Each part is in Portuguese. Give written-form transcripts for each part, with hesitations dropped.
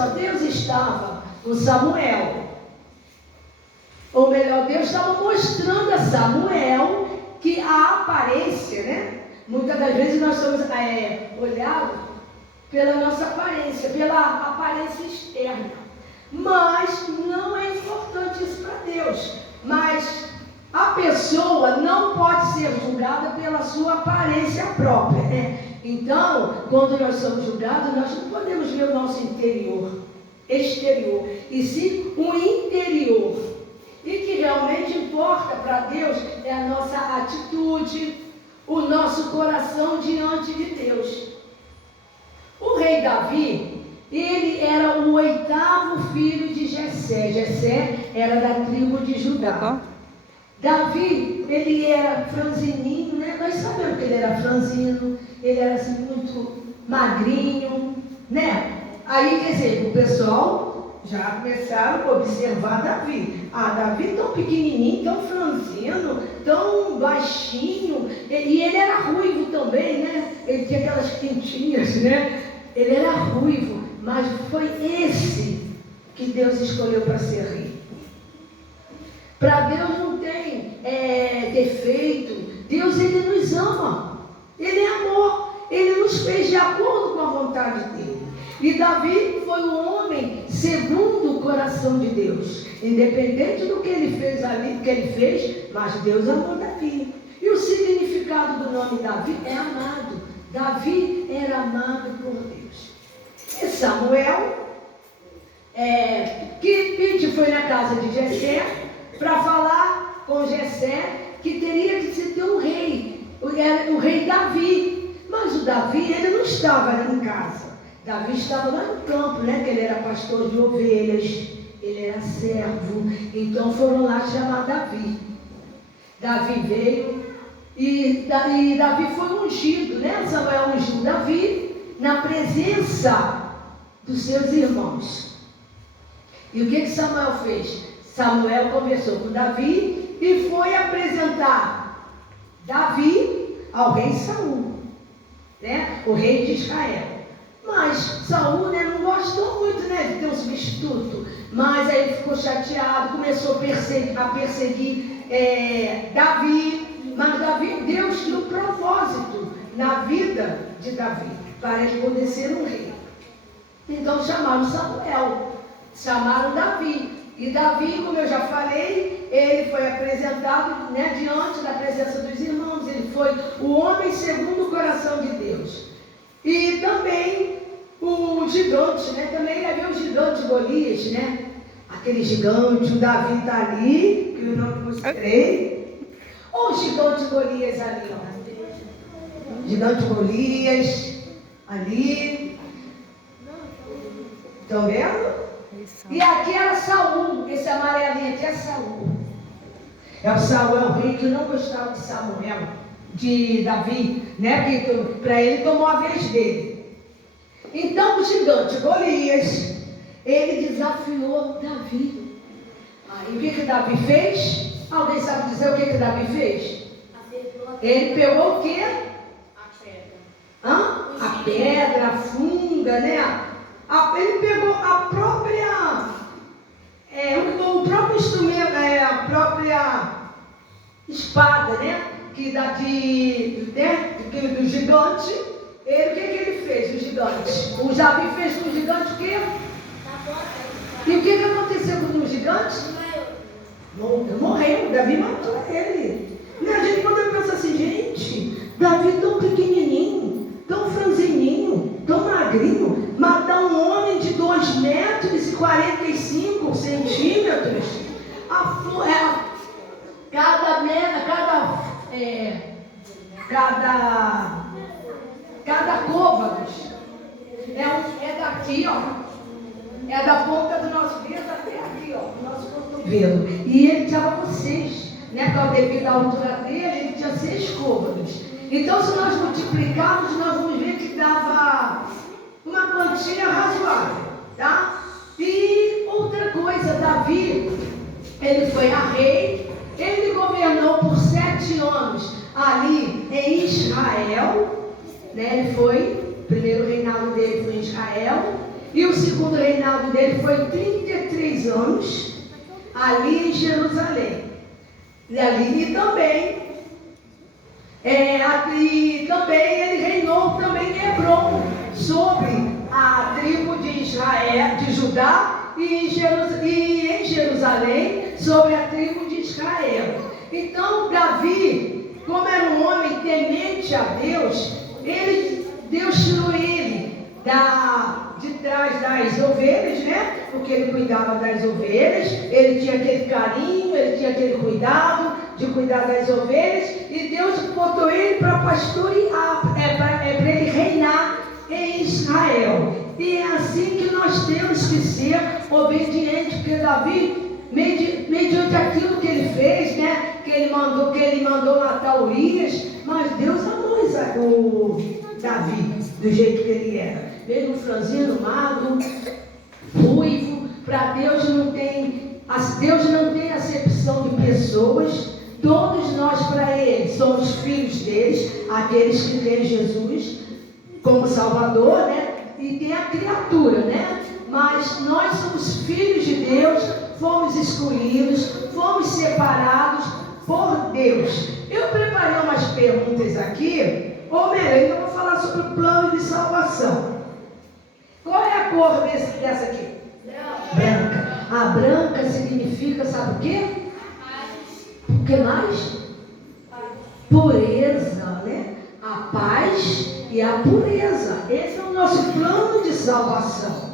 só, Deus estava com Samuel. Ou melhor, Deus estava mostrando a Samuel que a aparência, né? Muitas das vezes nós somos olhados pela nossa aparência, pela aparência externa. Mas não é importante isso para Deus. Mas a pessoa não pode ser julgada pela sua aparência própria, né? Então, quando nós somos julgados, nós não podemos ver o nosso exterior, e sim o interior. E que realmente importa para Deus é a nossa atitude, o nosso coração diante de Deus. O rei Davi, ele era o 8º filho de Jessé. Jessé era da tribo de Judá. Davi, ele era franzininho, né? Nós sabemos que ele era franzino, ele era assim muito magrinho, né? Aí, quer dizer, o pessoal já começaram a observar Davi. Davi tão pequenininho, tão franzino, tão baixinho, e ele era ruivo também, né? Ele tinha aquelas quentinhas, né? Ele era ruivo, mas foi esse que Deus escolheu para ser rei. Para Deus não tem defeito. Deus, ele nos ama. Ele é amor. Ele nos fez de acordo com a vontade dele. E Davi foi o homem segundo o coração de Deus. Independente do que ele fez ali, do que ele fez, mas Deus amou Davi. E o significado do nome Davi é amado. Davi era amado por Deus. E Samuel, que foi na casa de Jessé para falar com Jessé que teria que se ter um rei. Era o rei Davi. Mas o Davi, ele não estava ali em casa. Davi estava lá no campo, né? Que ele era pastor de ovelhas, ele era servo. Então foram lá chamar Davi. Davi veio e Davi foi ungido, né? Samuel ungiu Davi na presença dos seus irmãos. E o que Samuel fez? Samuel conversou com Davi e foi apresentar Davi ao rei Saul, né? O rei de Israel. Mas Saul, né, não gostou muito, né, de ter um substituto. Mas aí ele ficou chateado, começou a perseguir Davi. Mas Davi, Deus tinha um propósito na vida de Davi, para ele poder ser um rei. Então chamaram Samuel, chamaram Davi. E Davi, como eu já falei, ele foi apresentado, né, diante da presença dos irmãos. Ele foi o homem segundo o coração de Deus. E também o gigante, né? Também ele havia o gigante Golias, né? Aquele gigante, o Davi está ali, que eu não mostrei. Olha o gigante Golias ali, ó. Gigante Golias, ali. Estão vendo? E aqui era Saul, esse amarelinho aqui é Saul. Saul é o rei que não gostava de Samuel, de Davi, né? Que para ele tomou a vez dele. Então o gigante Golias, ele desafiou Davi. Aí o que Davi fez? Alguém sabe dizer o que Davi fez? Ele pegou o quê? A pedra, a funga, né? Ele pegou a própria, o próprio instrumento, a própria espada, né? Do gigante. Ele, o que ele fez, o gigante? O Davi fez com o gigante o quê? E o que aconteceu com o gigante? Morreu. Davi matou ele. E a gente, quando eu penso assim, gente, Davi tão pequenininho, tão franzininho, tão magrinho, matar um homem de 2 metros e 45 centímetros, cada côvado é daqui, ó, é da ponta do nosso dedo até aqui, ó, do nosso cotovelo. E ele estava com 6, né? Devido à altura dele, ele tinha 6 côvados. Então, se nós multiplicarmos, nós vamos ver que dava uma quantia razoável, tá? E outra coisa, Davi, ele foi a rei, ele governou por 7 anos ali em Israel, né? Ele foi, o primeiro reinado dele foi em Israel, E o segundo reinado dele foi 33 anos, ali em Jerusalém. E ali também, ele reinou também em Hebrom, sobre a tribo de Israel, de Judá, e em Jerusalém, sobre a tribo de Israel. Então, Davi, como era um homem temente a Deus, Deus tirou ele de trás das ovelhas, né? Porque ele cuidava das ovelhas, ele tinha aquele carinho, ele tinha aquele cuidado de cuidar das ovelhas, e Deus botou ele para pastorear, para ele reinar em Israel. E é assim que nós temos que ser obedientes, porque Davi, mediante aquilo que ele fez, né? Que ele mandou matar Urias, mas Deus amou o Davi do jeito que ele era, mesmo franzino, magro, ruivo. Para Deus não tem acepção de pessoas. Todos nós para Ele somos filhos deles, aqueles que têm Jesus como Salvador, né? E tem a criatura, né? Mas nós somos filhos de Deus, fomos escolhidos, fomos separados por Deus. Eu preparei umas perguntas aqui, ou melhor, então eu vou falar sobre o plano de salvação. Qual é a cor dessa aqui? Branca. A branca significa, sabe o quê? O que mais? Pureza, né? A paz e a pureza. Esse é o nosso plano de salvação.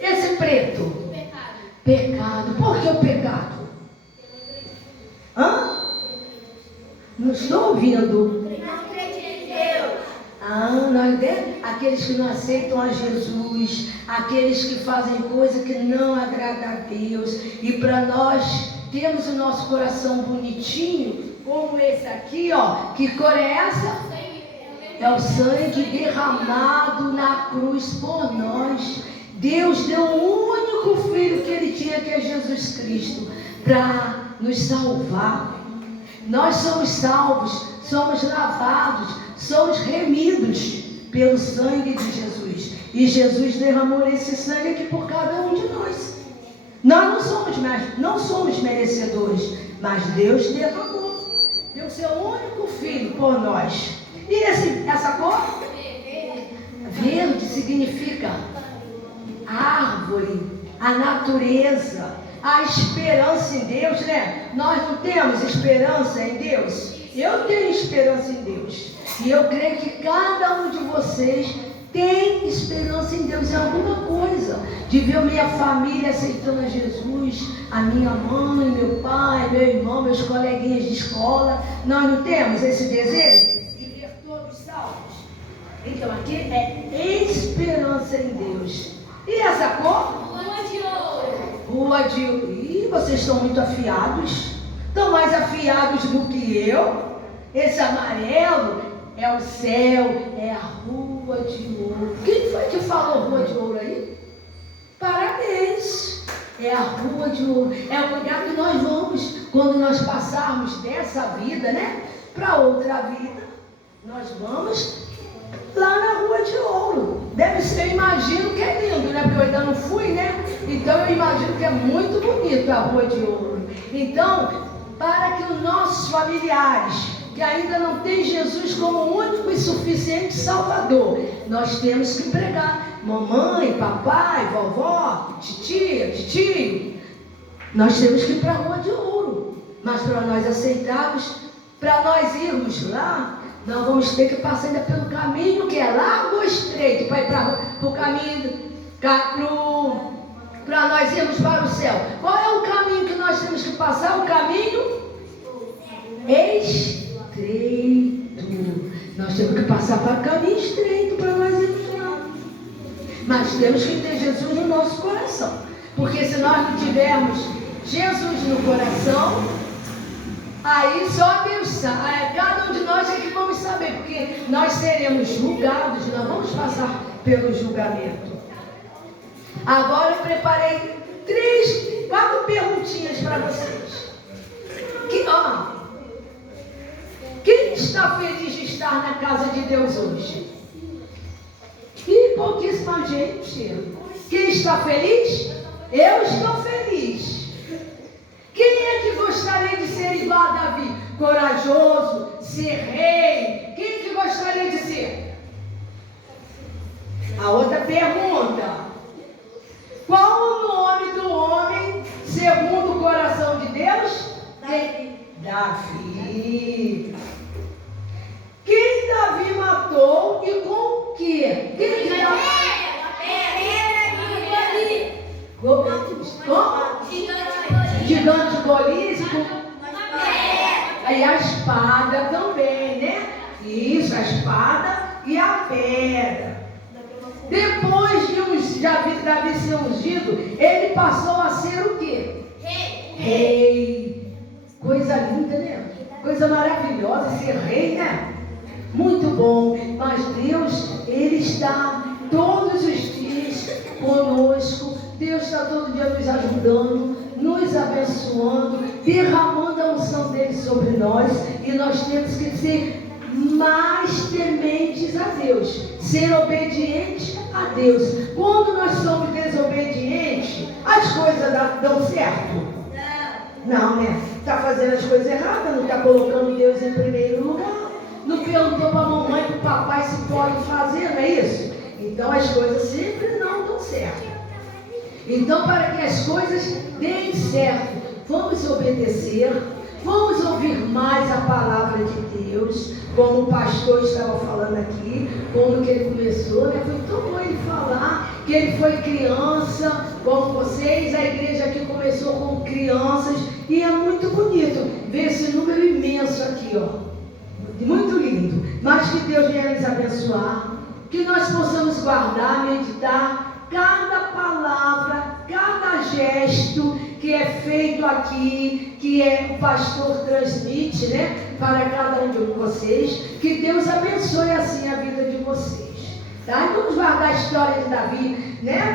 Esse preto? Pecado. Por que o pecado? Hã? Não estou ouvindo. Aqueles que não aceitam a Jesus, aqueles que fazem coisa que não agrada a Deus. E para nós termos o nosso coração bonitinho, como esse aqui, ó. Que cor é essa? É o sangue derramado na cruz por nós. Deus deu o único filho que ele tinha, que é Jesus Cristo, para nos salvar. Nós somos salvos, somos lavados, somos remidos pelo sangue de Jesus. E Jesus derramou esse sangue aqui por cada um de nós. Nós não somos merecedores, mas Deus derramou. Deu seu único filho por nós. E essa cor? Verde significa árvore, a natureza, a esperança em Deus, né? Nós não temos esperança em Deus? Eu tenho esperança em Deus. E eu creio que cada um de vocês tem esperança em Deus em alguma coisa. De ver minha família aceitando a Jesus, a minha mãe, meu pai, meu irmão, meus coleguinhas de escola. Nós não temos esse desejo de ver todos salvos? Então aqui é esperança em Deus. E essa cor? Rua de ouro. Rua de ouro. Ih, vocês estão muito afiados. Estão mais afiados do que eu. Esse amarelo é o céu, é a rua de ouro. Quem foi que falou rua de ouro aí? Parabéns. É a rua de ouro. É o lugar que nós vamos quando nós passarmos dessa vida, né? Para outra vida. Nós vamos lá na rua de ouro. Deve ser, eu imagino que é lindo, né? Porque eu ainda não fui, né? Então eu imagino que é muito bonito a rua de ouro. Então, para que os nossos familiares que ainda não têm Jesus como único e suficiente Salvador, nós temos que pregar. Mamãe, papai, vovó, titia, tio, nós temos que ir para a rua de ouro. Mas para nós aceitarmos, para nós irmos lá, nós vamos ter que passar ainda pelo caminho que é largo ou estreito, para ir para o caminho, para nós irmos para o céu. Qual é o caminho que nós temos que passar? O caminho estreito. Nós temos que passar para o caminho estreito para nós irmos lá. Mas temos que ter Jesus no nosso coração. Porque se nós não tivermos Jesus no coração, aí só Deus sabe. Cada um de nós é que vamos saber. Porque nós seremos julgados, nós vamos passar pelo julgamento. Agora eu preparei 4 perguntinhas para vocês. Quem está feliz de estar na casa de Deus hoje? E pouquíssima gente. Quem está feliz? Eu estou feliz. Quem é que gostaria de ser igual a Davi? Corajoso, ser rei. Quem é que gostaria de ser? A outra pergunta. Qual o nome do homem segundo o coração de Deus? Davi. Quem Davi matou e com o quê? Quem Gigante Golias e a espada também, né? Isso, a espada e a pedra. Depois de Davi ser ungido, ele passou a ser o quê? Rei. Coisa linda, né? Coisa maravilhosa ser rei, né? Muito bom. Mas Deus, Ele está todos os dias conosco. Deus está todo dia nos ajudando, nos abençoando, derramando a unção dele sobre nós. E nós temos que ser mais tementes a Deus, ser obedientes a Deus. Quando nós somos desobedientes, as coisas dão certo? Não, né? Está fazendo as coisas erradas, não está colocando Deus em primeiro lugar, não perguntou para a mamãe e para o papai se pode fazer, não é isso? Então as coisas sempre não dão certo. Então, para que as coisas deem certo, vamos obedecer, vamos ouvir mais a palavra de Deus, como o pastor estava falando aqui, como que ele começou, né? Foi tão bom ele falar que ele foi criança, como vocês, a igreja aqui começou com crianças, e é muito bonito ver esse número imenso aqui, ó, muito lindo. Mas que Deus venha nos abençoar, que nós possamos guardar, meditar cada palavra, cada gesto que é feito aqui, que o pastor transmite, né, para cada um de vocês. Que Deus abençoe assim a vida de vocês, tá? E vamos guardar a história de Davi, né?